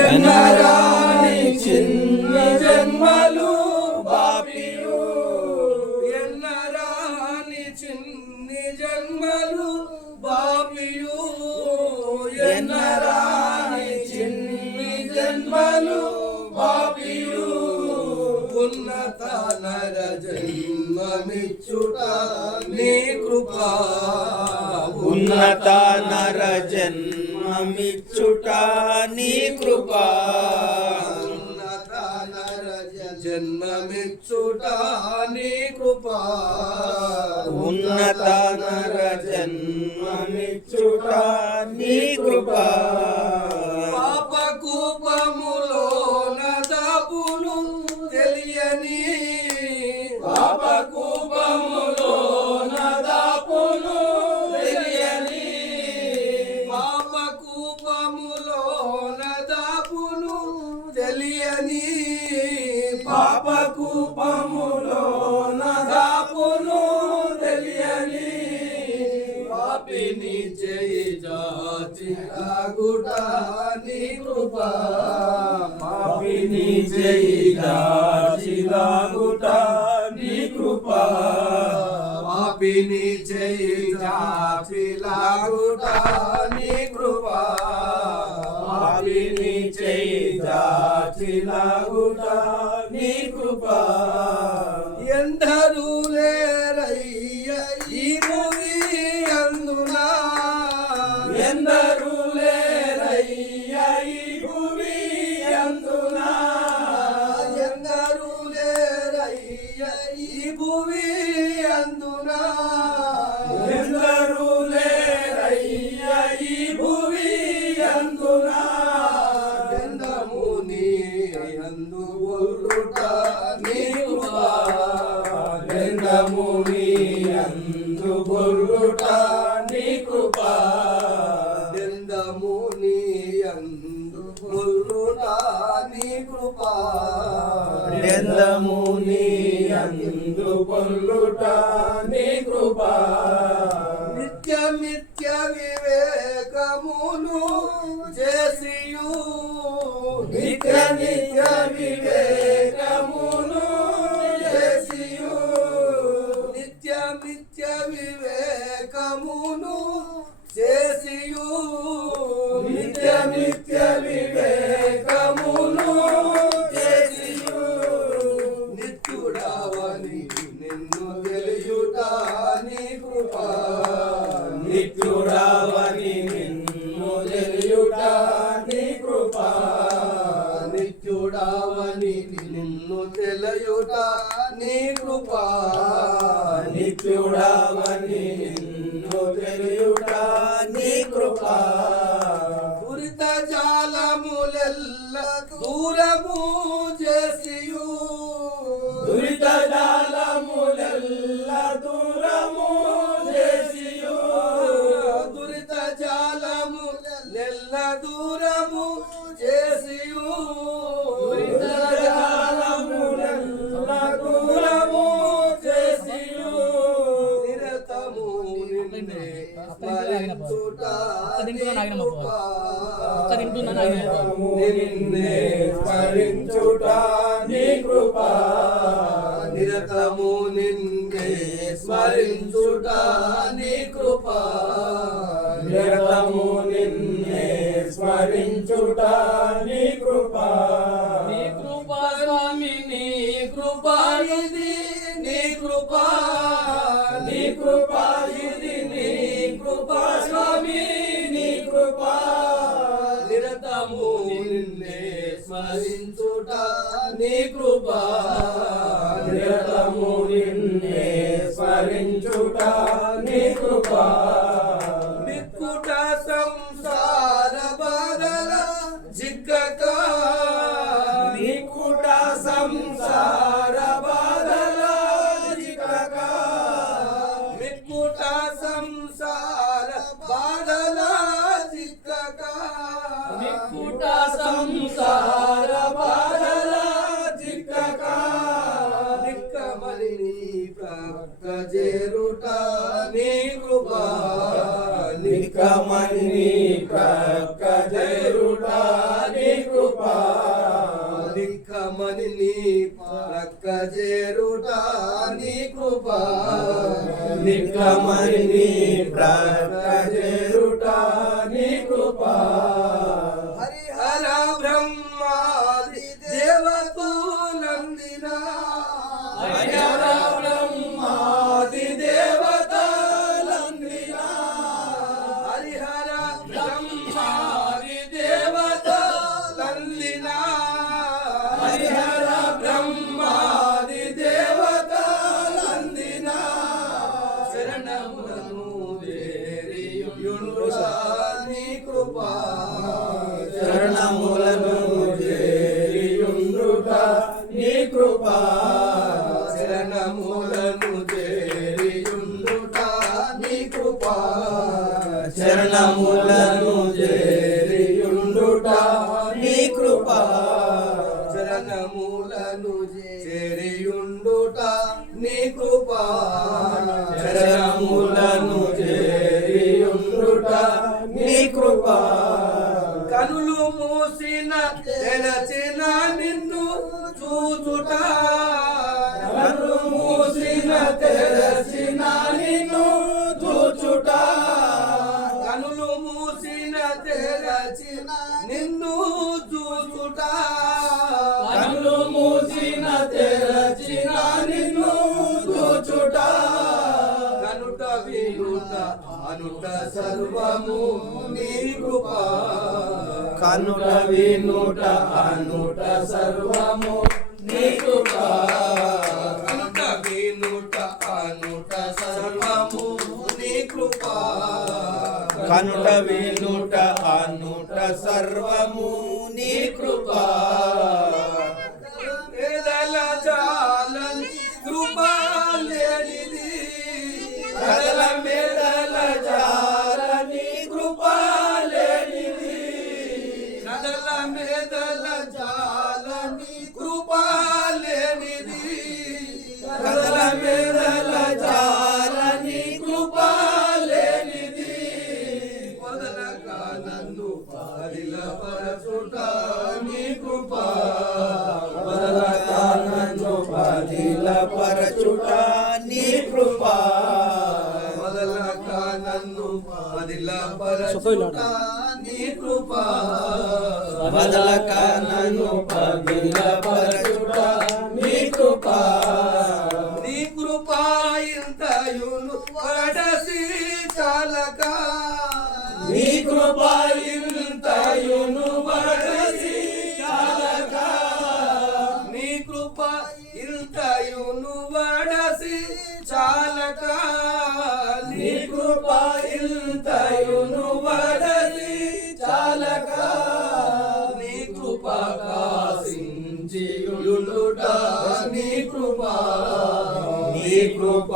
ఎన్నరాని చిన్ని జన్మలు బాపియు, ఎన్నరాని చిన్ని జన్మలు బాపియు, ఎన్నరాని చిన్ని జన్మలు బాపియు. ఉన్నత నర జన్మమిచ్చుట నీ కృపా, ఉన్నత నర జన్మమిచ్చుట నీ కృపా, ఉన్నత నర జన్మమిచ్చుట నీ కృపా, ఉన్నత నర జన్మమిచ్చుట నీ కృపా. పాప కూపములో నదాపును తెలియని, పాప కూపములో నదాపును తెలియని, పాప కూపములో నదాపును తెలియని, పాప కూపములో నదాపును తెలియని. పాపిని చేయి జాచి లాగుట నీ కృపా, పాపిని చేయి జాచి లాగుట నీ కృపా, పాపిని చేయి జాచి లాగుట నీ కృపా, పాపిని చేయి జాచి లాగుట నీ కృపా. ఎందరూ లేరయ్య ఈ భూమి అందునా, ఎందరూ లేరయ్య ఈ భూమి అందునా, ఎందరూ లేరయ్య ఈ భూమి అందునా, ఎందరూ లేరయ్య ఈ భూమి అందునా. ఎందముని అందు బొల్లుట నీ కృపా, ఎందముని అందు బొల్లుట నీ కృపా, ఎందముని అందు బొల్లుట నీ కృపా, ఎందముని అందు బొల్లుట నీ కృపా. నిత్య నిత్య వివేకమును చేసియు, నిత్య నిత్య వివేకమును చేసియు, నిత్య నిత్య వివేకమును చేసియు, నిత్య నిత్య వివేకమును చేసియు. నిత్యుడవని నిన్ను తెలియుట నీ కృపా, నిత్యుడవని నిన్ను తెలియుట నీ కృపా, నిత్యుడవని నిన్ను తెలియుట నీ కృపా, నిత్యుడవని నిన్ను తెలియుట నీ కృపా. దురిత జాలములెల్ల దూరము చేసియు, దురిత జాలములెల్ల దూరము చేసియు, దురిత జాలములెల్ల దూరము చేసియు, దురిత జాలములెల్ల దూరము చేసియు. నిరతము నిన్నే స్మరించుట నీ కృపా, నిన్నే స్మరించుట నీ కృపా, నిరతము నిన్నే స్మరించుట నీ కృపా, నిరతము నిన్నే స్మరించుట నీ కృపా. నీ కృపా స్వామి నీ కృపా ఇది నీ కృపా, నీ కృపా ఇది నీ కృపా స్వామి నీ కృపా, నిరతము నిన్నే స్మరించుట నీ కృపా, నిరతము నిన్నే స్మరించుట నీ కృపా. విక్కుట సంసార బాధల జిక్కక, విక్కుట సంసార బాధల జిక్కక, విక్కుట సంసార బాధల జిక్కక, విక్కుట సంసార బాధల జిక్కక. నిక్కమని ప్రక్క చేరుట నీ కృపా, నిక్కమని ప్రక్క చేరుట శీఘ్రమని నీ ప్రక్క చేరుట నీ కృప హరిహర బ్రహ్మాది దేవతలందిన హరిహర బ్రహ్మాది దేవతలందిన హరిహర బ్రహ్మాది దేవతలందిన హరిహర బ్రహ్మాది దేవతలందిన శరణములను చేరియుండుట నీ కృప శరణములను చేరియుండుట నీ కృప శరణములను చేరియుండుట నీ కృప శరణములను చేరియుండుట నీ కృప శరణములను చేరియుండుట నీ కృప శరణములను చేరియుండుట నీ కృప కనులు మూసిన తెరచిన నిన్ను చూచుట కనులు మూసిన తెరచిన నిన్ను చూచుట కనులు మూసిన తెరచిన నిన్ను చూచుట కనులు మూసిన తెరచిన నిన్ను చూచుట కనుట వినుట అనుట సర్వము నీ కృప కనుట వినుట అనుట సర్వము నీ కృప కనుట వినుట అనుట సర్వము నీ కృప కనుట వినుట అనుట సర్వము నీ కృప వేదల జాలని కృప లేనిది కదల మేదల జాలని కృప లేనిది కదల మేదల జాలని కృప లేనిది కదల మేదల జాలని కృప లేనిది వదలక నన్ను పారిల పరచుట నీ కృప వదలక నన్ను పారిల పరచుట నీ కృప వదలక నన్ను పారిల పరచుట నీ కృప వదలక నన్ను పారిల పరచుట నీ కృప నీ కృప ఇంతయును పడసి చాలక నీ కృప ఇంతయును పడసి చాలక నీ కృప ఇంతయును వడసి చాలక నీ కృప ఇంతయును వడసి చాలక నీ కృప కాసించియుండుట నీ కృప నీ కృప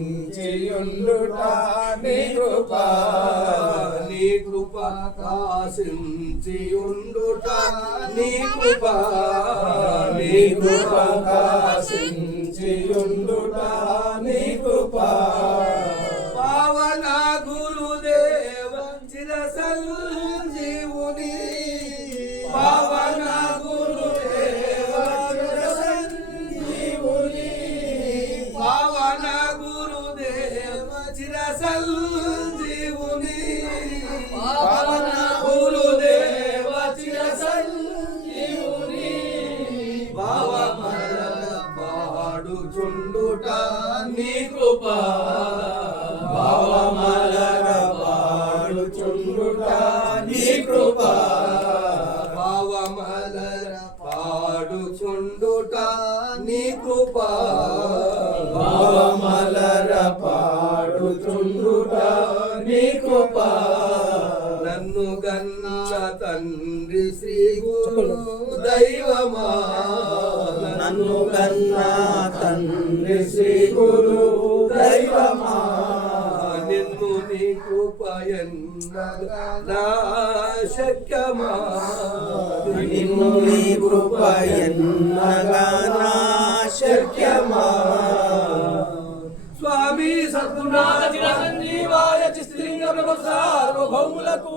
కాసించియుండుట నీ కృప నీ కృప కాసించియుండుట నీ కృప నీ కృప కాసించియుండుట నీ కృప పావన గురుదేవ చిరసంజీవుని పావన గురుదేవ చిరసంజీవుని పావన గురుదేవ చిరసంజీవుని పావన గురుదేవ చిరసంజీవుని భావమర పాడుచుండుట నీ కృప భావమలర పాడుచుండుట నీ కృప భావమలర పాడుచుండుట నీ కృప భావమలర పాడుచుండుట నీ కృప నన్ను గన్న తండ్రి శ్రీ గురు దైవమా నన్ను గన్న తండ్రి శ్రీ గురు దైవమా నిన్ను నీ కృపయన్నగా నా శక్యమా నిన్ను నీ కృపయన్నగా నా శక్యమా స్వామి సద్గుణాల చిర సంజీవాయ చిస్త్రింగ ప్రభు సార్వభౌములకు